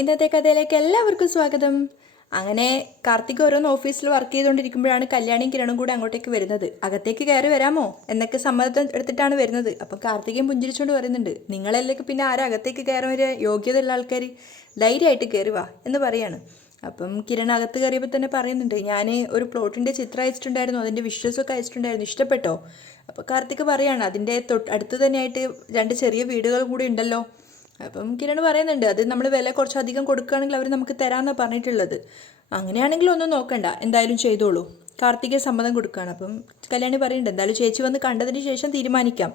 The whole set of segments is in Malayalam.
ഇന്നത്തെ കഥയിലേക്ക് എല്ലാവർക്കും സ്വാഗതം. അങ്ങനെ കാർത്തിക് ഓരോന്ന് ഓഫീസിൽ വർക്ക് ചെയ്തുകൊണ്ടിരിക്കുമ്പോഴാണ് കല്യാണിയും കിരണും കൂടെ അങ്ങോട്ടേക്ക് വരുന്നത്. അകത്തേക്ക് കയറി വരാമോ? എന്നൊക്കെ സമ്മതം എടുത്തിട്ടാണ് വരുന്നത്. അപ്പം കാർത്തികയും പുഞ്ചിരിച്ചുകൊണ്ട് പറയുന്നുണ്ട് നിങ്ങളെല്ലാം പിന്നെ ആരും അകത്തേക്ക് കയറാൻ വരെ യോഗ്യതയുള്ള ആൾക്കാർ ധൈര്യമായിട്ട് കയറി വാ എന്ന് പറയാണ്. അപ്പം കിരൺ അകത്ത് കയറിയപ്പോൾ തന്നെ പറയുന്നുണ്ട് ഞാൻ ഒരു പ്ലോട്ടിന്റെ ചിത്രം അയച്ചിട്ടുണ്ടായിരുന്നു അതിന്റെ വിഷ്വൽസൊക്കെ അയച്ചിട്ടുണ്ടായിരുന്നു ഇഷ്ടപ്പെട്ടോ? അപ്പോൾ കാർത്തിക് പറയാണ് അതിന്റെ തൊട്ട് അടുത്ത് തന്നെയായിട്ട് രണ്ട് ചെറിയ വീടുകൾ കൂടി ഉണ്ടല്ലോ. അപ്പം കിരൺ പറയുന്നുണ്ട് അത് നമ്മൾ വില കുറച്ചധികം കൊടുക്കുകയാണെങ്കിൽ അവർ നമുക്ക് തരാമെന്നാണ് പറഞ്ഞിട്ടുള്ളത്. അങ്ങനെയാണെങ്കിൽ ഒന്നും നോക്കണ്ട എന്തായാലും ചെയ്തോളൂ. കാർത്തിക് സമ്മതം കൊടുക്കുകയാണ്. അപ്പം കല്യാണി പറയുന്നുണ്ട് എന്തായാലും ചേച്ചി വന്ന് കണ്ടതിന് ശേഷം തീരുമാനിക്കാം.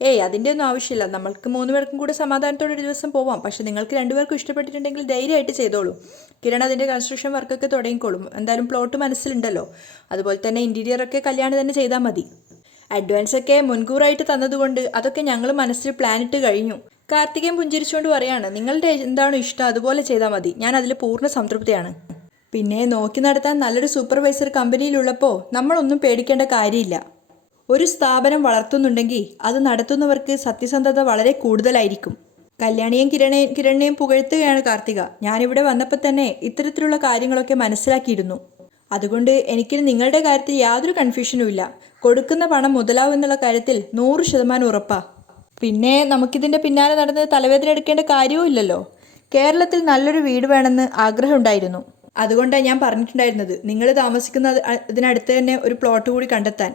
ഏയ് അതിന്റെ ഒന്നും ആവശ്യമില്ല. നമ്മൾക്ക് മൂന്ന് പേർക്കും കൂടെ സമാധാനത്തോടെ ഒരു ദിവസം പോവാം. പക്ഷെ നിങ്ങൾക്ക് രണ്ടുപേർക്കും ഇഷ്ടപ്പെട്ടിട്ടുണ്ടെങ്കിൽ ധൈര്യമായിട്ട് ചെയ്തോളൂ. കിരൺ അതിന്റെ കൺസ്ട്രക്ഷൻ വർക്കൊക്കെ തുടങ്ങിക്കോളും. എന്തായാലും പ്ലോട്ട് മനസ്സിലുണ്ടല്ലോ. അതുപോലെ തന്നെ ഇന്റീരിയറൊക്കെ കല്യാണി തന്നെ ചെയ്താൽ മതി. അഡ്വാൻസൊക്കെ മുൻകൂറായിട്ട് തന്നതുകൊണ്ട് അതൊക്കെ ഞങ്ങൾ മനസ്സിൽ പ്ലാനിട്ട് കഴിഞ്ഞു. കാർത്തികയും പുഞ്ചിരിച്ചുകൊണ്ട് പറയാണ് നിങ്ങളുടെ എന്താണോ ഇഷ്ടം? അതുപോലെ ചെയ്താൽ മതി. ഞാൻ അതിൽ പൂർണ സംതൃപ്തിയാണ്. പിന്നെ നോക്കി നടത്താൻ നല്ലൊരു സൂപ്പർവൈസർ കമ്പനിയിലുള്ളപ്പോൾ നമ്മളൊന്നും പേടിക്കേണ്ട കാര്യമില്ല. ഒരു സ്ഥാപനം വളർത്തുന്നുണ്ടെങ്കിൽ അത് നടത്തുന്നവർക്ക് സത്യസന്ധത വളരെ കൂടുതലായിരിക്കും. കല്യാണിയും കിരണയും കിരണിനെയും പുകഴ്ത്തുകയാണ് കാർത്തിക. ഞാനിവിടെ വന്നപ്പോൾ തന്നെ ഇത്തരത്തിലുള്ള കാര്യങ്ങളൊക്കെ മനസ്സിലാക്കിയിരുന്നു. അതുകൊണ്ട് എനിക്ക് നിങ്ങളുടെ കാര്യത്തിൽ യാതൊരു കൺഫ്യൂഷനും ഇല്ല. കൊടുക്കുന്ന പണം മുതലാവും എന്നുള്ള കാര്യത്തിൽ നൂറ് ശതമാനം ഉറപ്പാ. പിന്നെ നമുക്കിതിന്റെ പിന്നാലെ നടന്ന് തലവേദന എടുക്കേണ്ട കാര്യവും ഇല്ലല്ലോ. കേരളത്തിൽ നല്ലൊരു വീട് വേണമെന്ന് ആഗ്രഹമുണ്ടായിരുന്നു. അതുകൊണ്ടാണ് ഞാൻ പറഞ്ഞിട്ടുണ്ടായിരുന്നത്. നിങ്ങൾ താമസിക്കുന്ന ഇതിനടുത്ത് തന്നെ ഒരു പ്ലോട്ട് കൂടി കണ്ടെത്താൻ.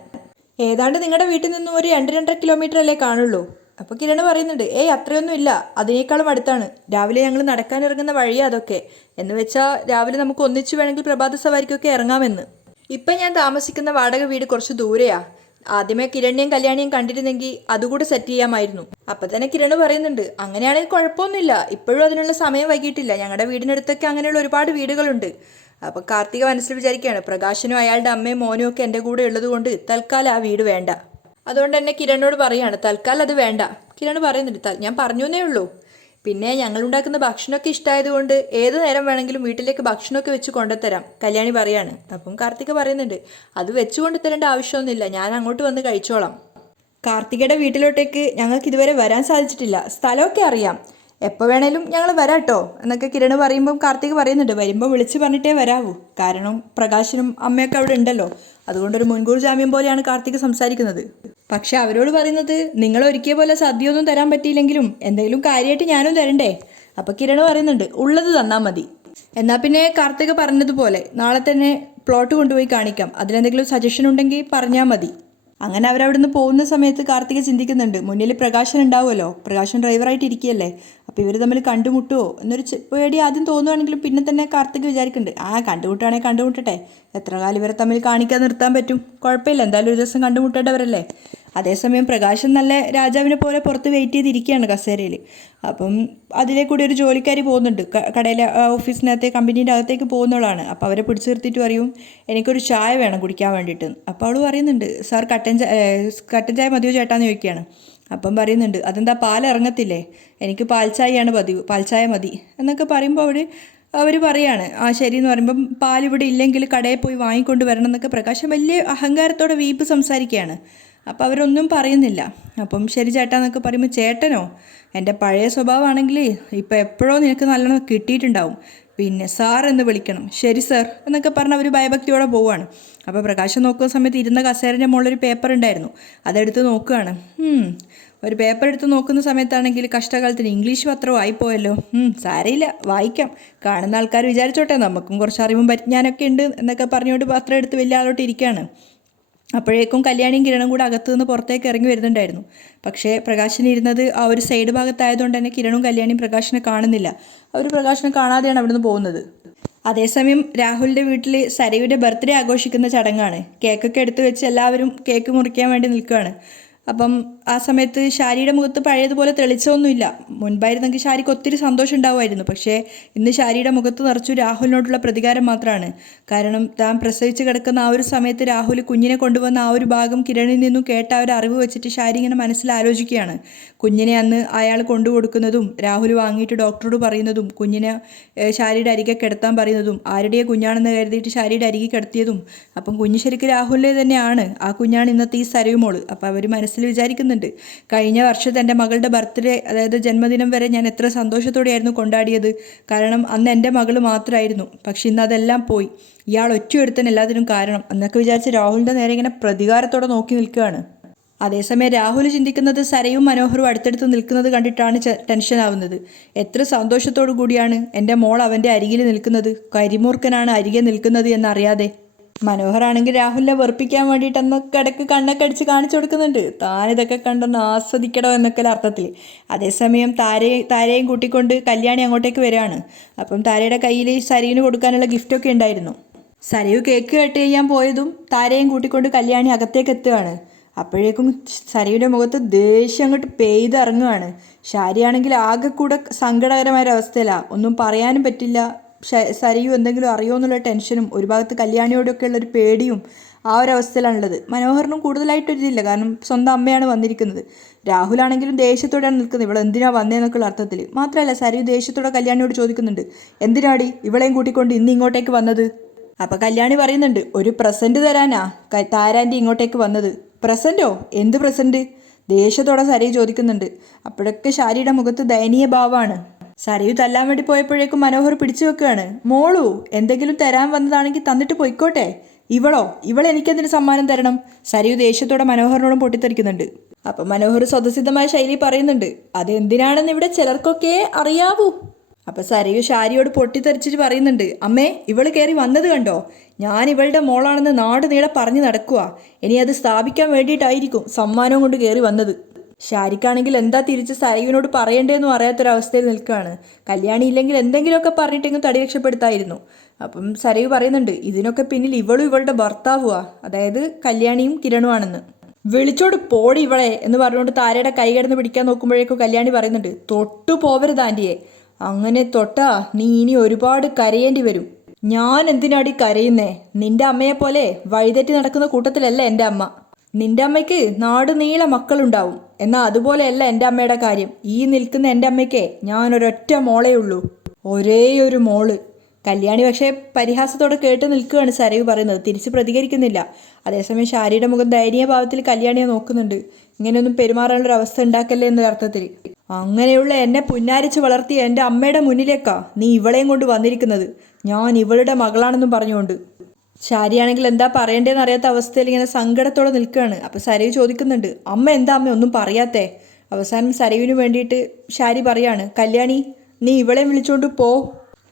ഏതാണ്ട് നിങ്ങളുടെ വീട്ടിൽ നിന്നും ഒരു രണ്ട് രണ്ടര കിലോമീറ്റർ അല്ലേ കാണുള്ളൂ. അപ്പോൾ കിരണ് പറയുന്നുണ്ട് ഏയ് അത്രയൊന്നും ഇല്ല. അതിനേക്കാളും അടുത്താണ്. രാവിലെ ഞങ്ങൾ നടക്കാൻ ഇറങ്ങുന്ന വഴിയാ അതൊക്കെ. എന്ന് വെച്ചാൽ രാവിലെ നമുക്ക് ഒന്നിച്ചു വേണമെങ്കിൽ പ്രഭാത സവാരിക്കൊക്കെ ഇറങ്ങാമെന്ന്. ഇപ്പം ഞാൻ താമസിക്കുന്ന വാടക വീട് കുറച്ച് ദൂരെയാ. ആദ്യമേ കിരണിനെയും കല്യാണിയും കണ്ടിരുന്നെങ്കിൽ അതുകൂടെ സെറ്റ് ചെയ്യാമായിരുന്നു. അപ്പൊ തന്നെ കിരണ് പറയുന്നുണ്ട് അങ്ങനെയാണെങ്കിൽ കുഴപ്പമൊന്നുമില്ല. ഇപ്പോഴും അതിനുള്ള സമയം വൈകിട്ടില്ല. ഞങ്ങളുടെ വീടിനടുത്തൊക്കെ അങ്ങനെയുള്ള ഒരുപാട് വീടുകളുണ്ട്. അപ്പൊ കാർത്തിക മനസ്സിൽ വിചാരിക്കുകയാണ് പ്രകാശനും അയാളുടെ അമ്മയും മോനും ഒക്കെ എന്റെ കൂടെ ഉള്ളത് കൊണ്ട് തൽക്കാലം ആ വീട് വേണ്ട. അതുകൊണ്ട് തന്നെ കിരണിനോട് പറയാണ് തൽക്കാലം അത് വേണ്ട. കിരൺ പറയുന്നുണ്ട് ഞാൻ പറഞ്ഞു എന്നേ ഉള്ളൂ. പിന്നെ ഞങ്ങൾ ഉണ്ടാക്കുന്ന ഭക്ഷണമൊക്കെ ഇഷ്ടമായതുകൊണ്ട് ഏത് നേരം വേണമെങ്കിലും വീട്ടിലേക്ക് ഭക്ഷണമൊക്കെ വെച്ച് കൊണ്ടുത്തരാം. കല്യാണി പറയാണ്. അപ്പം കാർത്തിക പറയുന്നുണ്ട് അത് വെച്ച് കൊണ്ടുതരേണ്ട ആവശ്യമൊന്നുമില്ല. ഞാൻ അങ്ങോട്ട് വന്ന് കഴിച്ചോളാം. കാർത്തികയുടെ വീട്ടിലോട്ടേക്ക് ഞങ്ങൾക്ക് ഇതുവരെ വരാൻ സാധിച്ചിട്ടില്ല. സ്ഥലമൊക്കെ അറിയാം. എപ്പോൾ വേണേലും ഞങ്ങൾ വരാട്ടോ എന്നൊക്കെ കിരൺ പറയുമ്പം കാർത്തിക് പറയുന്നുണ്ട് വരുമ്പോൾ വിളിച്ച് പറഞ്ഞിട്ടേ വരാവൂ. കാരണം പ്രകാശനും അമ്മയൊക്കെ അവിടെ ഉണ്ടല്ലോ. അതുകൊണ്ടൊരു മുൻകൂർ ജാമ്യം പോലെയാണ് കാർത്തിക് സംസാരിക്കുന്നത്. പക്ഷെ അവരോട് പറയുന്നത് നിങ്ങൾ ഒരുക്കിയ പോലെ സദ്യയൊന്നും തരാൻ പറ്റിയില്ലെങ്കിലും എന്തെങ്കിലും കാര്യമായിട്ട് ഞാനും തരണ്ടേ? അപ്പോൾ കിരൺ പറയുന്നുണ്ട് ഉള്ളത് തന്നാൽ മതി. എന്നാൽ പിന്നെ കാർത്തിക പറഞ്ഞതുപോലെ നാളെ തന്നെ പ്ലോട്ട് കൊണ്ടുപോയി കാണിക്കാം. അതിലെന്തെങ്കിലും സജഷൻ ഉണ്ടെങ്കിൽ പറഞ്ഞാൽ മതി. അങ്ങനെ അവരവിടുന്ന് പോകുന്ന സമയത്ത് കാർത്തിക ചിന്തിക്കുന്നുണ്ട് മുന്നിൽ പ്രകാശൻ ഉണ്ടാവുമല്ലോ. പ്രകാശൻ ഡ്രൈവറായിട്ട് ഇരിക്കുകയല്ലേ? അപ്പോൾ ഇവർ തമ്മിൽ കണ്ടുമുട്ടുമോ എന്നൊരു പേടി ആദ്യം തോന്നുവാണെങ്കിലും പിന്നെ തന്നെ കാർത്തിക് വിചാരിക്കുന്നുണ്ട് ആ കണ്ടുമുട്ടുകയാണെങ്കിൽ കണ്ടുമുട്ടട്ടെ. എത്ര കാലം ഇവരെ തമ്മിൽ കാണിക്കാൻ നിർത്താൻ പറ്റും? കുഴപ്പമില്ല എന്തായാലും ഒരു ദിവസം കണ്ടുമുട്ടേണ്ടവരല്ലേ? അതേസമയം പ്രകാശൻ നല്ല രാജാവിനെ പോലെ പുറത്ത് വെയിറ്റ് ചെയ്തിരിക്കുകയാണ് കസേരയിൽ. അപ്പം അതിലെ കൂടി ഒരു ജോലിക്കാരി പോകുന്നുണ്ട്. കടയിലെ ഓഫീസിനകത്തെ കമ്പനീന്റെ അകത്തേക്ക് പോകുന്നവളാണ്. അപ്പോൾ അവരെ പിടിച്ചു നിർത്തിയിട്ട് പറയും എനിക്കൊരു ചായ വേണം കുടിക്കാൻ വേണ്ടിയിട്ട്. അപ്പോൾ അവൾ പറയുന്നുണ്ട് സാർ കട്ടൻ ചായ കട്ടൻ ചായ മതിയോ ചേട്ടാന്ന് ചോദിക്കുകയാണ്. അപ്പം പറയുന്നുണ്ട് അതെന്താ പാൽ ഇറങ്ങത്തില്ലേ എനിക്ക് പാൽ ചായയാണ് പതിവ് പാൽ ചായ മതി. എന്നൊക്കെ പറയുമ്പോൾ അവർ അവർ പറയാണ് ആ ശരി എന്ന് പറയുമ്പം പാൽ ഇവിടെ ഇല്ലെങ്കിൽ കടയിൽ പോയി വാങ്ങിക്കൊണ്ട് വരണം എന്നൊക്കെ പ്രകാശം വലിയ അഹങ്കാരത്തോടെ വീപ്പ് സംസാരിക്കുകയാണ്. അപ്പോൾ അവരൊന്നും പറയുന്നില്ല. അപ്പം ശരി ചേട്ടാ എന്നൊക്കെ പറയുമ്പോൾ ചേട്ടനോ? എന്റെ പഴയ സ്വഭാവമാണെങ്കിൽ ഇപ്പോൾ എപ്പോഴോ നിനക്ക് നല്ലോണം കിട്ടിയിട്ടുണ്ടാവും. പിന്നെ സാർ എന്ന് വിളിക്കണം. ശരി സാർ എന്നൊക്കെ പറഞ്ഞ് അവർ ഭയഭക്തിയോടെ പോവുകയാണ് അപ്പോൾ പ്രകാശം നോക്കുന്ന സമയത്ത് ഇരുന്ന കസേരന്റെ മുകളിൽ ഒരു പേപ്പർ ഉണ്ടായിരുന്നു. അതെടുത്ത് നോക്കുകയാണ്. ഒരു പേപ്പർ എടുത്ത് നോക്കുന്ന സമയത്താണെങ്കിൽ കഷ്ടകാലത്തിന് ഇംഗ്ലീഷ് പത്രം ആയിപ്പോയല്ലോ. സാരയില്ല വായിക്കാം. കാണുന്ന ആൾക്കാർ വിചാരിച്ചോട്ടെ നമുക്കും കുറച്ച് അറിവും പരിജ്ഞാനമൊക്കെ ഉണ്ട് എന്നൊക്കെ പറഞ്ഞുകൊണ്ട് പത്രം എടുത്ത് വലിയ ആളോട്ട് ഇരിക്കുകയാണ്. അപ്പോഴേക്കും കല്യാണിയും കിരണും കൂടെ അകത്തു നിന്ന് പുറത്തേക്ക് ഇറങ്ങി വരുന്നുണ്ടായിരുന്നു. പക്ഷേ പ്രകാശൻ ഇരുന്നത് ആ ഒരു സൈഡ് ഭാഗത്തായതുകൊണ്ട് തന്നെ കിരണും കല്യാണിയും പ്രകാശനെ കാണുന്നില്ല. അവർ പ്രകാശനെ കാണാതെയാണ് അവിടുന്ന് പോകുന്നത്. അതേസമയം രാഹുലിന്റെ വീട്ടിൽ സരയുടെ ബർത്ത്ഡേ ആഘോഷിക്കുന്ന ചടങ്ങാണ്. കേക്കൊക്കെ എടുത്തു വെച്ച് എല്ലാവരും കേക്ക് മുറിക്കാൻ വേണ്ടി നിൽക്കുകയാണ്. അപ്പം ആ സമയത്ത് ഷാരിയുടെ മുഖത്ത് പഴയതുപോലെ തെളിച്ചമൊന്നുമില്ല. മുൻപായിരുന്നെങ്കിൽ ഷാരിക്ക് ഒത്തിരി സന്തോഷം ഉണ്ടാവുമായിരുന്നു. പക്ഷേ ഇന്ന് ഷാരിയുടെ മുഖത്ത് നിറച്ചു രാഹുലിനോടുള്ള പ്രതികാരം മാത്രമാണ്. കാരണം താൻ പ്രസവിച്ച് കിടക്കുന്ന ആ ഒരു സമയത്ത് രാഹുൽ കുഞ്ഞിനെ കൊണ്ടുവന്ന ആ ഒരു ഭാഗം കിരണിൽ നിന്നും കേട്ട ഒരു അറിവ് വെച്ചിട്ട് ഷാരി ഇങ്ങനെ മനസ്സിൽ ആലോചിക്കുകയാണ്. കുഞ്ഞിനെ അന്ന് അയാൾ കൊണ്ടു കൊടുക്കുന്നതും രാഹുൽ വാങ്ങിയിട്ട് ഡോക്ടറോട് പറയുന്നതും കുഞ്ഞിനെ ശാരിയുടെ അരികെ കിടത്താൻ പറയുന്നതും ആരുടെയോ കുഞ്ഞാണെന്ന് കരുതിയിട്ട് ഷാരിയുടെ അരികെ കിടത്തിയതും. അപ്പം കുഞ്ഞ് ശരിക്കും രാഹുലിന്റെ തന്നെയാണ്. ആ കുഞ്ഞാണ് ഇന്നത്തെ ഈ സരയുമോൾ. അപ്പം അവർ മനസ്സിൽ മനസ്സിൽ വിചാരിക്കുന്നുണ്ട്. കഴിഞ്ഞ വർഷം എന്റെ മകളുടെ ബർത്ത്ഡേ അതായത് ജന്മദിനം വരെ ഞാൻ എത്ര സന്തോഷത്തോടെയായിരുന്നു കൊണ്ടാടിയത്. കാരണം അന്ന് എന്റെ മകൾ മാത്രമായിരുന്നു പക്ഷെ ഇന്ന് അതെല്ലാം പോയി. ഇയാൾ ഒറ്റയൊരുത്തൻ എല്ലാത്തിനും കാരണം. എന്നൊക്കെ വിചാരിച്ച് രാഹുലിന്റെ നേരെ ഇങ്ങനെ പ്രതികാരത്തോടെ നോക്കി നിൽക്കുകയാണ്. അതേസമയം രാഹുൽ ചിന്തിക്കുന്നത് സരയും മനോഹറും അടുത്തടുത്ത് നിൽക്കുന്നത് കണ്ടിട്ടാണ് ടെൻഷൻ ആവുന്നത്. എത്ര സന്തോഷത്തോടു കൂടിയാണ് എന്റെ മോൾ അവന്റെ അരികിൽ നിൽക്കുന്നത്. കരിമൂർക്കനാണ് അരികെ നിൽക്കുന്നത് എന്നറിയാതെ. മനോഹറാണെങ്കിൽ രാഹുലിനെ വെറുപ്പിക്കാൻ വേണ്ടിയിട്ട് വേണ്ടിയിട്ടെന്ന് കിടക്ക് കണ്ണൊക്കെ അടിച്ച് കാണിച്ചു കൊടുക്കുന്നുണ്ട്. താനിതൊക്കെ കണ്ടൊന്ന് ആസ്വദിക്കണോ എന്നൊക്കെ അർത്ഥത്തിൽ. അതേസമയം താരയെ താരയും കൂട്ടിക്കൊണ്ട് കല്യാണി അങ്ങോട്ടേക്ക് വരികയാണ്. അപ്പം താരയുടെ കയ്യിൽ സരീന് കൊടുക്കാനുള്ള ഗിഫ്റ്റൊക്കെ ഉണ്ടായിരുന്നു. സരയു കേക്ക് കട്ട് ചെയ്യാൻ പോയതും താരയും കൂട്ടിക്കൊണ്ട് കല്യാണി അകത്തേക്ക് എത്തുകയാണ്. അപ്പോഴേക്കും സരയുടെ മുഖത്ത് ദേഷ്യം അങ്ങോട്ട് പെയ്തിറങ്ങുകയാണ് ശാരിയാണെങ്കിൽ ആകെ കൂടെ സങ്കടകരമായ ഒന്നും പറയാനും പറ്റില്ല. സരയു എന്തെങ്കിലും അറിയോ എന്നുള്ള ടെൻഷനും ഒരു ഭാഗത്ത് കല്യാണിയോടൊക്കെ ഉള്ളൊരു പേടിയും ആ ഒരു അവസ്ഥയിലാണുള്ളത്. മനോഹറിനും കൂടുതലായിട്ടൊരിതില്ല. കാരണം സ്വന്തം അമ്മയാണ് വന്നിരിക്കുന്നത്. രാഹുലാണെങ്കിലും ദേഷ്യത്തോടെയാണ് നിൽക്കുന്നത്. ഇവൾ എന്തിനാ വന്നേന്നൊക്കെയുള്ള അർത്ഥത്തിൽ മാത്രമല്ല സരയു ദേഷ്യത്തോടെ കല്യാണിയോട് ചോദിക്കുന്നുണ്ട്. എന്തിനാടി ഇവളെയും കൂട്ടിക്കൊണ്ട് ഇന്ന് ഇങ്ങോട്ടേക്ക് വന്നത്? അപ്പോൾ കല്യാണി പറയുന്നുണ്ട് ഒരു പ്രസന്റ് തരാനാ. താരാന്റെ ഇങ്ങോട്ടേക്ക് വന്നത്. പ്രസന്റോ എന്ത് പ്രസന്റ് ദേഷ്യത്തോടെ സരയു ചോദിക്കുന്നുണ്ട്. അപ്പോഴൊക്കെ ശാരിയുടെ മുഖത്ത് ദയനീയ ഭാവമാണ് സരയു തല്ലാൻ വേണ്ടി പോയപ്പോഴേക്കും മനോഹർ പിടിച്ചു വെക്കുകയാണ്. മോളു എന്തെങ്കിലും തരാൻ വന്നതാണെങ്കിൽ തന്നിട്ട് പൊയ്ക്കോട്ടെ. ഇവളോ? ഇവൾ എനിക്കെന്തിന് സമ്മാനം തരണം? സരയു ദേഷ്യത്തോടെ മനോഹറിനോടും പൊട്ടിത്തെറിക്കുന്നുണ്ട്. അപ്പൊ മനോഹർ സ്വതസിദ്ധമായ ശൈലി പറയുന്നുണ്ട്. അതെന്തിനാണെന്ന് ഇവിടെ ചിലർക്കൊക്കെ അറിയാവൂ. അപ്പൊ സരയു ശാരിയോട് പൊട്ടിത്തെറിച്ചിട്ട് പറയുന്നുണ്ട്. അമ്മേ ഇവൾ കയറി വന്നത് കണ്ടോ? ഞാൻ ഇവളുടെ മോളാണെന്ന് നാട് നീളെ പറഞ്ഞു നടക്കുക ഇനി അത് സ്ഥാപിക്കാൻ വേണ്ടിയിട്ടായിരിക്കും സമ്മാനം കൊണ്ട് കയറി വന്നത്. ഷാരിക്കാണെങ്കിൽ എന്താ തിരിച്ച് സരയുവിനോട് പറയണ്ടേന്നും അറിയാത്തൊരവസ്ഥയിൽ നിൽക്കുകയാണ്. കല്യാണി ഇല്ലെങ്കിൽ എന്തെങ്കിലുമൊക്കെ പറഞ്ഞിട്ടെങ്കിലും തടി രക്ഷപ്പെടുത്തായിരുന്നു. അപ്പം സരയു പറയുന്നുണ്ട് ഇതിനൊക്കെ പിന്നിൽ ഇവളും ഇവളുടെ ഭർത്താവുക അതായത് കല്യാണിയും കിരണുമാണെന്ന് വിളിച്ചോട് പോടി ഇവളെ എന്ന് പറഞ്ഞുകൊണ്ട് താരയുടെ കൈ കിടന്ന് പിടിക്കാൻ നോക്കുമ്പോഴേക്കും കല്യാണി പറയുന്നുണ്ട് തൊട്ടു പോവരുത് ആന്റിയെ അങ്ങനെ തൊട്ടാ നീ ഇനി ഒരുപാട് കരയേണ്ടി വരും. ഞാൻ എന്തിനാടി കരയുന്നേ? നിന്റെ അമ്മയെ പോലെ വഴിതെറ്റി നടക്കുന്ന കൂട്ടത്തിലല്ല എന്റെ അമ്മ. നിന്റെ അമ്മയ്ക്ക് നാട് നീള മക്കളുണ്ടാവും. എന്നാൽ അതുപോലെയല്ല എന്റെ അമ്മയുടെ കാര്യം. ഈ നിൽക്കുന്ന എന്റെ അമ്മയ്ക്ക് ഞാൻ ഒരൊറ്റ മോളേ ഉള്ളൂ. ഒരേ ഒരു മോൾ. കല്യാണി പക്ഷേ പരിഹാസത്തോടെ കേട്ട് നിൽക്കുകയാണ് സരയു പറയുന്നത്. തിരിച്ച് പ്രതികരിക്കുന്നില്ല. അതേസമയം ശാരിയുടെ മുഖം ദയനീയ ഭാവത്തിൽ കല്യാണിയെ നോക്കുന്നുണ്ട്. ഇങ്ങനെയൊന്നും പെരുമാറാനുള്ള അവസ്ഥ ഉണ്ടാക്കല്ലേ എന്ന അർത്ഥത്തിൽ അങ്ങനെയുള്ള എന്നെ പുന്നാരിച്ച് വളർത്തിയ എന്റെ അമ്മയുടെ മുന്നിലേക്കാ നീ ഇവളെയും കൊണ്ട് വന്നിരിക്കുന്നത്. ഞാൻ ഇവളുടെ മകളാണെന്നും പറഞ്ഞുകൊണ്ട്. ശാരിയാണെങ്കിൽ എന്താ പറയണ്ടേന്ന് അറിയാത്ത അവസ്ഥയിൽ ഇങ്ങനെ സങ്കടത്തോടെ നിൽക്കുകയാണ്. അപ്പോൾ സരയു ചോദിക്കുന്നുണ്ട് അമ്മ എന്താ അമ്മ ഒന്നും പറയാത്തേ? അവസാനം സരയുവിന് വേണ്ടിയിട്ട് ശാരി പറയാണ് കല്യാണി നീ ഇവളെ വിളിച്ചുകൊണ്ട് പോ.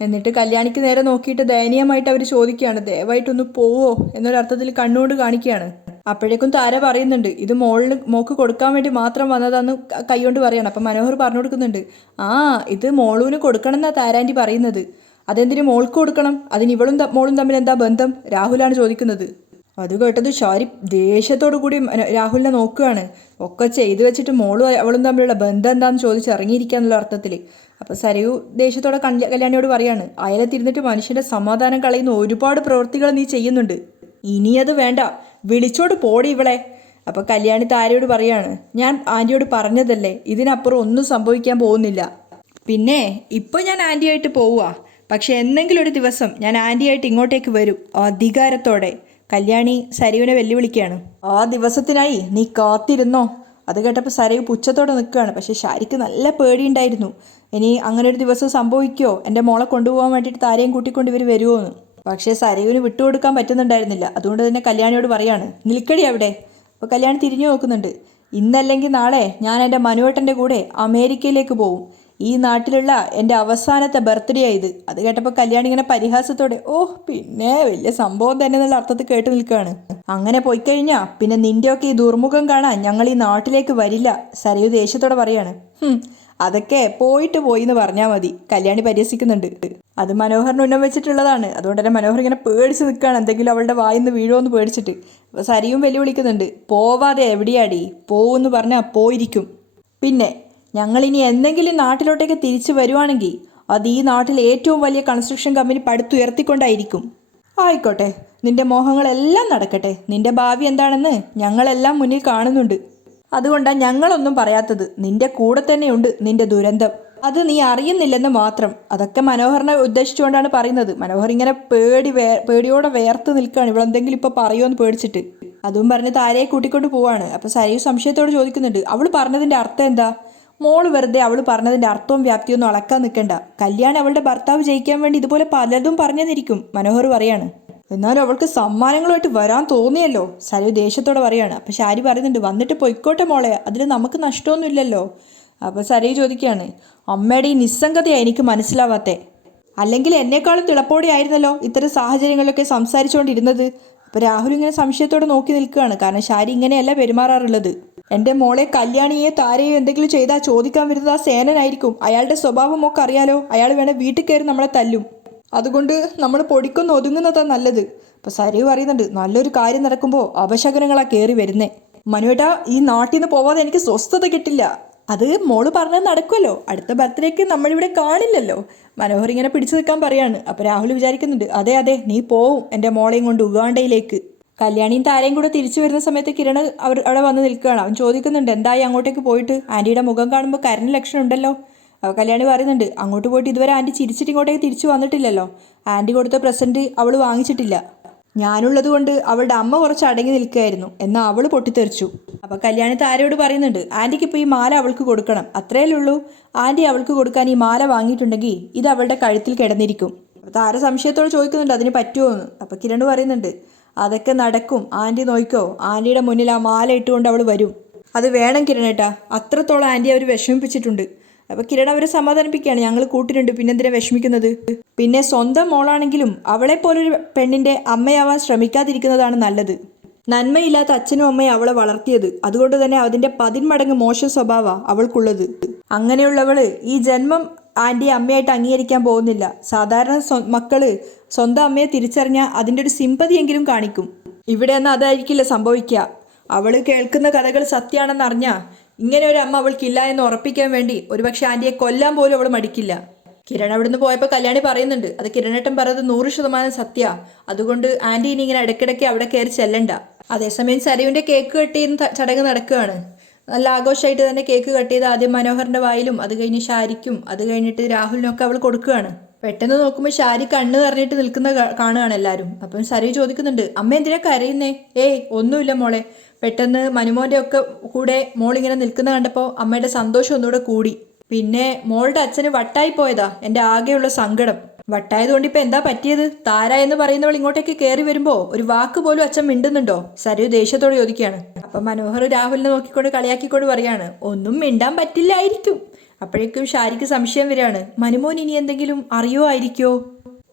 എന്നിട്ട് കല്യാണിക്ക് നേരെ നോക്കിയിട്ട് ദയനീയമായിട്ട് അവർ ചോദിക്കുകയാണ് ദയവായിട്ടൊന്ന് പോവോ? എന്നൊരർത്ഥത്തിൽ കണ്ണുകൊണ്ട് കാണിക്കുകയാണ്. അപ്പോഴേക്കും താര പറയുന്നുണ്ട് ഇത് മോളിന് മോക്ക് കൊടുക്കാൻ വേണ്ടി മാത്രം വന്നതാന്ന് കൈകൊണ്ട് പറയണം. അപ്പം മനോഹർ പറഞ്ഞു കൊടുക്കുന്നുണ്ട് ആ ഇത് മോളൂന് കൊടുക്കണം താരാന്റെ പറയുന്നത്. അതെന്തിനു മോൾക്ക് കൊടുക്കണം? അതിന് ഇവളും മോളും തമ്മിൽ എന്താ ബന്ധം? രാഹുലാണ് ചോദിക്കുന്നത്. അത് കേട്ടത് ഷാരി ദേഷ്യത്തോടു കൂടി രാഹുലിനെ നോക്കുകയാണ്. ഒക്കെ ചെയ്തു വെച്ചിട്ട് മോളും അവളും തമ്മിലുള്ള ബന്ധം എന്താണെന്ന് ചോദിച്ച് ഇറങ്ങിയിരിക്കാന്നുള്ള അർത്ഥത്തിൽ അപ്പോൾ സരയു ദേഷ്യത്തോടെ കല്യ- കല്യാണിയോട് പറയാണ് അയലത്തിരുന്നിട്ട് മനുഷ്യന്റെ സമാധാനം കളയുന്ന ഒരുപാട് പ്രവൃത്തികൾ നീ ചെയ്യുന്നുണ്ട്. ഇനി അത് വേണ്ട. വിളിച്ചോട് പോടി ഇവളെ. അപ്പോൾ കല്യാണി താരയോട് പറയാണ് ഞാൻ ആന്റിയോട് പറഞ്ഞതല്ലേ ഇതിനപ്പുറം ഒന്നും സംഭവിക്കാൻ പോകുന്നില്ല. പിന്നെ ഇപ്പോൾ ഞാൻ ആന്റിയായിട്ട് പോവുക പക്ഷെ എന്നെങ്കിലും ഒരു ദിവസം ഞാൻ ആന്റിയായിട്ട് ഇങ്ങോട്ടേക്ക് വരും. അധികാരത്തോടെ. കല്യാണി സരയുവിനെ വെല്ലുവിളിക്കുകയാണ്. ആ ദിവസത്തിനായി നീ കാത്തിരുന്നോ? അത് കേട്ടപ്പോൾ സരയു പുച്ഛത്തോടെ നിൽക്കുകയാണ്. പക്ഷെ ഷാരിക്ക് നല്ല പേടിയുണ്ടായിരുന്നു. ഇനി അങ്ങനെ ഒരു ദിവസം സംഭവിക്കുമോ എന്റെ മോളെ കൊണ്ടുപോകാൻ വേണ്ടിയിട്ട് താരയും കൂട്ടിക്കൊണ്ട് ഇവർ വരുമോ എന്ന് പക്ഷേ സരയുവിന് വിട്ടുകൊടുക്കാൻ പറ്റുന്നുണ്ടായിരുന്നില്ല. അതുകൊണ്ട് തന്നെ കല്യാണിയോട് പറയാണ് നിൽക്കടി അവിടെ. അപ്പോൾ കല്യാണി തിരിഞ്ഞു നോക്കുന്നുണ്ട്. ഇന്നല്ലെങ്കിൽ നാളെ ഞാൻ എന്റെ മനുവേട്ടന്റെ കൂടെ അമേരിക്കയിലേക്ക് പോകും ഈ നാട്ടിലുള്ള എന്റെ അവസാനത്തെ ബർത്ത്ഡേ ആയത് അത് കേട്ടപ്പോൾ കല്യാണി ഇങ്ങനെ പരിഹാസത്തോടെ ഓ പിന്നെ വലിയ സംഭവം തന്നെ എന്നുള്ള അർത്ഥത്തിൽ കേട്ട് നിൽക്കുകയാണ്. അങ്ങനെ പോയി കഴിഞ്ഞാൽ പിന്നെ നിന്റെയൊക്കെ ഈ ദുർമുഖം കാണാൻ ഞങ്ങൾ ഈ നാട്ടിലേക്ക് വരില്ല സരയു ദേഷ്യത്തോടെ പറയാണ്. "ഹും, അതൊക്കെ പോയിട്ട് പോയി എന്ന് പറഞ്ഞാൽ മതി കല്യാണി പരിഹസിക്കുന്നുണ്ട്. അത് മനോഹറിന് ഉന്നം വെച്ചിട്ടുള്ളതാണ്. അതുകൊണ്ട് തന്നെ മനോഹർ ഇങ്ങനെ പേടിച്ച് നിൽക്കുകയാണ് എന്തെങ്കിലും അവളുടെ വായിന്ന് വീഴുമോ പേടിച്ചിട്ട്. അപ്പോൾ സരിയും വെല്ലുവിളിക്കുന്നുണ്ട് പോവാതെ എവിടെയാടി? പോവെന്ന് പറഞ്ഞാൽ പോയിരിക്കും. പിന്നെ ഞങ്ങളിനി എന്തെങ്കിലും നാട്ടിലോട്ടേക്ക് തിരിച്ചു വരുവാണെങ്കിൽ അത് ഈ നാട്ടിലെ ഏറ്റവും വലിയ കൺസ്ട്രക്ഷൻ കമ്പനി പടുത്തുയർത്തിക്കൊണ്ടായിരിക്കും. ആയിക്കോട്ടെ നിന്റെ മോഹങ്ങളെല്ലാം നടക്കട്ടെ. നിന്റെ ഭാവി എന്താണെന്ന് ഞങ്ങളെല്ലാം മുന്നിൽ കാണുന്നുണ്ട്. അതുകൊണ്ടാണ് ഞങ്ങളൊന്നും പറയാത്തത്. നിന്റെ കൂടെ തന്നെയുണ്ട് നിന്റെ ദുരന്തം. അത് നീ അറിയുന്നില്ലെന്ന് മാത്രം. അതൊക്കെ മനോഹറിനെ ഉദ്ദേശിച്ചുകൊണ്ടാണ് പറയുന്നത്. മനോഹർ ഇങ്ങനെ പേടി വേ പേടിയോടെ വേർത്ത് നിൽക്കുകയാണ്. ഇവളെന്തെങ്കിലും ഇപ്പോൾ പറയുമോ എന്ന് പേടിച്ചിട്ട്. അതും പറഞ്ഞ് താരയെ കൂട്ടിക്കൊണ്ട് പോവാണ്. അപ്പോൾ സരയു സംശയത്തോട് ചോദിക്കുന്നുണ്ട്. അവൾ പറഞ്ഞതിന്റെ അർത്ഥം എന്താ? മോൾ വെറുതെ അവൾ പറഞ്ഞതിന്റെ അർത്ഥവും വ്യാപ്തിയൊന്നും അളക്കാൻ നിൽക്കണ്ട. കല്യാണം അവളുടെ ഭർത്താവ് ജയിക്കാൻ വേണ്ടി ഇതുപോലെ പലതും പറഞ്ഞെന്നിരിക്കും മനോഹർ പറയാണ്. എന്നാലും അവൾക്ക് സമ്മാനങ്ങളുമായിട്ട് വരാൻ തോന്നിയല്ലോ സരയു ദേഷ്യത്തോടെ പറയാണ്. അപ്പം ശാരി പറയുന്നുണ്ട് വന്നിട്ട് പൊയ്ക്കോട്ടെ മോളെ അതിൽ നമുക്ക് നഷ്ടമൊന്നുമില്ലല്ലോ അപ്പോൾ സരയു ചോദിക്കുകയാണ് അമ്മയുടെ ഈ നിസ്സംഗതയാണ് എനിക്ക് മനസ്സിലാവാത്തെ? അല്ലെങ്കിൽ എന്നെക്കാളും തിളപ്പോടെ ആയിരുന്നല്ലോ ഇത്തരം സാഹചര്യങ്ങളിലൊക്കെ സംസാരിച്ചുകൊണ്ടിരുന്നത്? അപ്പോൾ രാഹുൽ ഇങ്ങനെ സംശയത്തോടെ നോക്കി നിൽക്കുകയാണ്. കാരണം ശാരി ഇങ്ങനെയല്ല പെരുമാറാറുള്ളത്. എന്റെ മോളെ കല്യാണിയെ താരയോ എന്തെങ്കിലും ചെയ്താൽ ചോദിക്കാൻ വരുന്നത് ആ സേനനായിരിക്കും. അയാളുടെ സ്വഭാവമൊക്കെ അറിയാലോ. അയാൾ വേണേൽ വീട്ടിൽ കയറി നമ്മളെ തല്ലും. അതുകൊണ്ട് നമ്മൾ പൊടിക്കൊന്ന് ഒതുങ്ങുന്നതാ നല്ലത്. ഇപ്പൊ സരയു പറയുന്നുണ്ട് നല്ലൊരു കാര്യം നടക്കുമ്പോൾ അപശകനങ്ങളാ കയറി വരുന്നേ. മനുവേട്ടാ ഈ നാട്ടിൽ നിന്ന് പോവാതെ എനിക്ക് സ്വസ്ഥത കിട്ടില്ല. അത് മോൾ പറഞ്ഞത് നടക്കുമല്ലോ അടുത്ത ബർത്ത്ഡേക്ക് നമ്മളിവിടെ കാണില്ലല്ലോ. മനോഹർ ഇങ്ങനെ പിടിച്ചു നിൽക്കാൻ പറയാണ്. അപ്പോൾ രാഹുൽ വിചാരിക്കുന്നുണ്ട് അതെ അതെ നീ പോവും എന്റെ മോളെയും കൊണ്ട് ഉഗാണ്ടയിലേക്ക്. കല്യാണിയും താരയും കൂടെ തിരിച്ചു വരുന്ന സമയത്ത് കിരൺ അവർ അവിടെ വന്ന് നിൽക്കുകയാണ്. അവൻ ചോദിക്കുന്നുണ്ട് എന്തായി അങ്ങോട്ടേക്ക് പോയിട്ട്? ആന്റിയുടെ മുഖം കാണുമ്പോൾ കരഞ്ഞ ലക്ഷണം ഉണ്ടല്ലോ. അവ കല്യാണി പറയുന്നുണ്ട് അങ്ങോട്ട് പോയിട്ട് ഇതുവരെ ആന്റി ചിരിച്ചിട്ട് ഇങ്ങോട്ടേക്ക് തിരിച്ചു വന്നിട്ടില്ലല്ലോ. ആന്റി കൊടുത്ത പ്രസന്റ് അവൾ വാങ്ങിച്ചിട്ടില്ല. ഞാനുള്ളത് കൊണ്ട് അവളുടെ അമ്മ കുറച്ച് അടങ്ങി നിൽക്കുകയായിരുന്നു. എന്നാൽ അവൾ പൊട്ടിത്തെറിച്ചു. അപ്പോൾ കല്യാണി താരയോട് പറയുന്നുണ്ട് ആന്റിക്ക് ഇപ്പോൾ ഈ മാല അവൾക്ക് കൊടുക്കണം. അത്രയല്ലേ ഉള്ളൂ. ആന്റി അവൾക്ക് കൊടുക്കാൻ ഈ മാല വാങ്ങിയിട്ടുണ്ടെങ്കിൽ ഇത് അവളുടെ കഴുത്തിൽ കിടന്നിരിക്കും. താര സംശയത്തോട് ചോദിക്കുന്നുണ്ട് അതിന് പറ്റുമോ എന്ന്? അപ്പോൾ കിരൺ പറയുന്നുണ്ട് അതൊക്കെ നടക്കും. ആന്റി നോക്കിക്കോ ആന്റിയുടെ മുന്നിൽ ആ മാല ഇട്ടുകൊണ്ട് അവൾ വരും. അത് വേണം കിരണേട്ടാ അത്രത്തോളം ആന്റി അവർ വിഷമിപ്പിച്ചിട്ടുണ്ട്. അപ്പോൾ കിരൺ അവരെ സമാധാനിപ്പിക്കുകയാണ്. ഞങ്ങൾ കൂട്ടിനുണ്ട് പിന്നെന്തിനാ വിഷമിക്കുന്നത്? പിന്നെ സ്വന്തം മോളാണെങ്കിലും അവളെ പോലൊരു പെണ്ണിന്റെ അമ്മയാവാൻ ശ്രമിക്കാതിരിക്കുന്നതാണ് നല്ലത്. നന്മയില്ലാത്ത അച്ഛനും അമ്മയും അവളെ വളർത്തിയത്. അതുകൊണ്ട് തന്നെ അതിന്റെ പതിന്മടങ്ങ് മോശം സ്വഭാവ അവൾക്കുള്ളത്. അങ്ങനെയുള്ളവൾ ഈ ജന്മം ആന്റി അമ്മയായിട്ട് അംഗീകരിക്കാൻ പോകുന്നില്ല. സാധാരണ സ്വ മക്കൾ സ്വന്തം അമ്മയെ തിരിച്ചറിഞ്ഞാൽ അതിന്റെ ഒരു സിമ്പതിയെങ്കിലും കാണിക്കും. ഇവിടെ എന്നാൽ അതായിരിക്കില്ല സംഭവിക്കുക. അവൾ കേൾക്കുന്ന കഥകൾ സത്യമാണെന്ന് അറിഞ്ഞാൽ ഇങ്ങനെ ഒരു അമ്മ അവൾക്കില്ല എന്ന് ഉറപ്പിക്കാൻ വേണ്ടി ഒരുപക്ഷെ ആന്റിയെ കൊല്ലാൻ പോലും അവൾ മടിക്കില്ല. കിരൺ അവിടുന്ന് പോയപ്പോൾ കല്യാണി പറയുന്നുണ്ട് അത് കിരണേട്ടൻ പറയുന്നത് നൂറ് ശതമാനം സത്യ. അതുകൊണ്ട് ആന്റി ഇനി ഇങ്ങനെ ഇടയ്ക്കിടയ്ക്ക് അവിടെ കയറി ചെല്ലണ്ട. അതേസമയം സരുവിന്റെ കേക്ക് കെട്ടിയിരുന്ന ചടങ്ങ് നടക്കുകയാണ്. നല്ല ആഘോഷമായിട്ട് തന്നെ കേക്ക് കട്ട് ചെയ്ത് ആദ്യം മനോഹറിന്റെ വായിലും അത് കഴിഞ്ഞ് ഷാരിക്കും അത് കഴിഞ്ഞിട്ട് രാഹുലിനൊക്കെ അവൾ കൊടുക്കുകയാണ്. പെട്ടെന്ന് നോക്കുമ്പോൾ ഷാരി കണ്ണ് നിറഞ്ഞിട്ട് നിൽക്കുന്ന കാണുകയാണ് എല്ലാവരും അപ്പം സരി ചോദിക്കുന്നുണ്ട് അമ്മ എന്തിനാ കരയുന്നേ? ഏയ് ഒന്നുമില്ല മോളെ. പെട്ടെന്ന് മനുമോന്റെ ഒക്കെ കൂടെ മോളിങ്ങനെ നിൽക്കുന്ന കണ്ടപ്പോൾ അമ്മയുടെ സന്തോഷം ഒന്നുകൂടെ കൂടി. പിന്നെ മോളുടെ അച്ഛന് വട്ടായി പോയതാ എന്റെ ആകെയുള്ള സങ്കടം. വട്ടായതുകൊണ്ട് ഇപ്പൊ എന്താ പറ്റിയത്? താര എന്ന് പറയുന്നവൾ ഇങ്ങോട്ടേക്ക് കയറി വരുമ്പോ ഒരു വാക്ക് പോലും അച്ഛൻ മിണ്ടുന്നുണ്ടോ? സരു ദേഷ്യത്തോട് ചോദിക്കുകയാണ്. അപ്പൊ മനോഹർ രാഹുലിനെ നോക്കിക്കൊണ്ട് കളിയാക്കിക്കൊണ്ട് പറയാണ് ഒന്നും മിണ്ടാൻ പറ്റില്ലായിരിക്കും. അപ്പോഴേക്കും ഷാരിക്ക് സംശയം വരികയാണ് മനുമോൻ ഇനി എന്തെങ്കിലും അറിയോ ആയിരിക്കോ?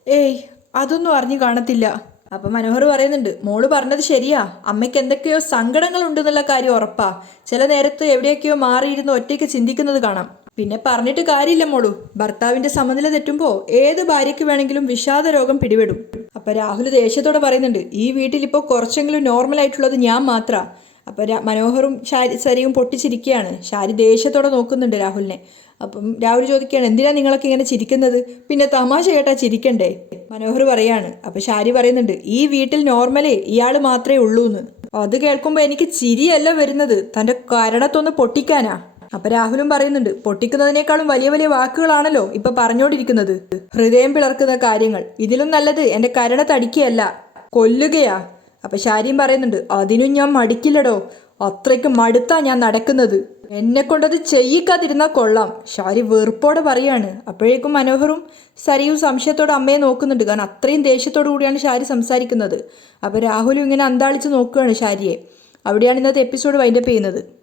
ഏയ് അതൊന്നും അറിഞ്ഞു കാണത്തില്ല. അപ്പൊ മനോഹർ പറയുന്നുണ്ട് മോൾ പറഞ്ഞത് ശരിയാ അമ്മയ്ക്ക് എന്തൊക്കെയോ സങ്കടങ്ങൾ ഉണ്ടെന്നുള്ള കാര്യം ഉറപ്പാ. ചില നേരത്ത് എവിടെയൊക്കെയോ മാറിയിരുന്ന് ഒറ്റയ്ക്ക് ചിന്തിക്കുന്നത് കാണാം. പിന്നെ പറഞ്ഞിട്ട് കാര്യമില്ല മോളു. ഭർത്താവിന്റെ സമനില തെറ്റുമ്പോ ഏത് ഭാര്യയ്ക്ക് വേണമെങ്കിലും വിഷാദ രോഗം പിടിപെടും. അപ്പൊ രാഹുൽ ദേഷ്യത്തോടെ പറയുന്നുണ്ട് ഈ വീട്ടിൽ ഇപ്പോൾ കുറച്ചെങ്കിലും നോർമൽ ആയിട്ടുള്ളത് ഞാൻ മാത്ര. അപ്പൊ മനോഹറും ഷാരി സരിയും പൊട്ടിച്ചിരിക്കുകയാണ് ശാരി ദേഷ്യത്തോടെ നോക്കുന്നുണ്ട് രാഹുലിനെ. അപ്പം രാഹുൽ ചോദിക്കുകയാണ് എന്തിനാ നിങ്ങളൊക്കെ ഇങ്ങനെ ചിരിക്കുന്നത്? പിന്നെ തമാശ കേട്ടാ ചിരിക്കണ്ടേ? മനോഹർ പറയാണ്. അപ്പൊ ശാരി പറയുന്നുണ്ട് ഈ വീട്ടിൽ നോർമലേ ഇയാൾ മാത്രമേ ഉള്ളൂ എന്ന് അത് കേൾക്കുമ്പോൾ എനിക്ക് ചിരിയല്ല വരുന്നത്. തന്റെ കരണത്തൊന്ന് പൊട്ടിക്കാനാ. അപ്പൊ രാഹുലും പറയുന്നുണ്ട് പൊട്ടിക്കുന്നതിനേക്കാളും വലിയ വലിയ വാക്കുകളാണല്ലോ ഇപ്പൊ പറഞ്ഞോണ്ടിരിക്കുന്നത്. ഹൃദയം പിളർക്കുന്ന കാര്യങ്ങൾ. ഇതിലും നല്ലത് എന്റെ കരട തടിക്കുകയല്ല കൊല്ലുകയാ. അപ്പൊ ശാരിയും പറയുന്നുണ്ട് അതിനും ഞാൻ മടിക്കില്ലടോ. അത്രയ്ക്ക് മടുത്താ ഞാൻ നടക്കുന്നത്. എന്നെ കൊണ്ടത് ചെയ്യിക്കാതിരുന്ന കൊള്ളാം. ഷാരി വെറുപ്പോടെ പറയാണ്. അപ്പോഴേക്കും മനോഹറും സരിയും സംശയത്തോടെ അമ്മയെ നോക്കുന്നുണ്ട്. കാരണം അത്രയും ദേഷ്യത്തോടു കൂടിയാണ് ഷാരി സംസാരിക്കുന്നത്. അപ്പൊ രാഹുലും ഇങ്ങനെ അന്താളിച്ച് നോക്കുകയാണ് ഷാരിയെ അവിടെയാണ് ഇന്നത്തെ എപ്പിസോഡ് വൈൻഡപ്പ് ചെയ്യുന്നത്.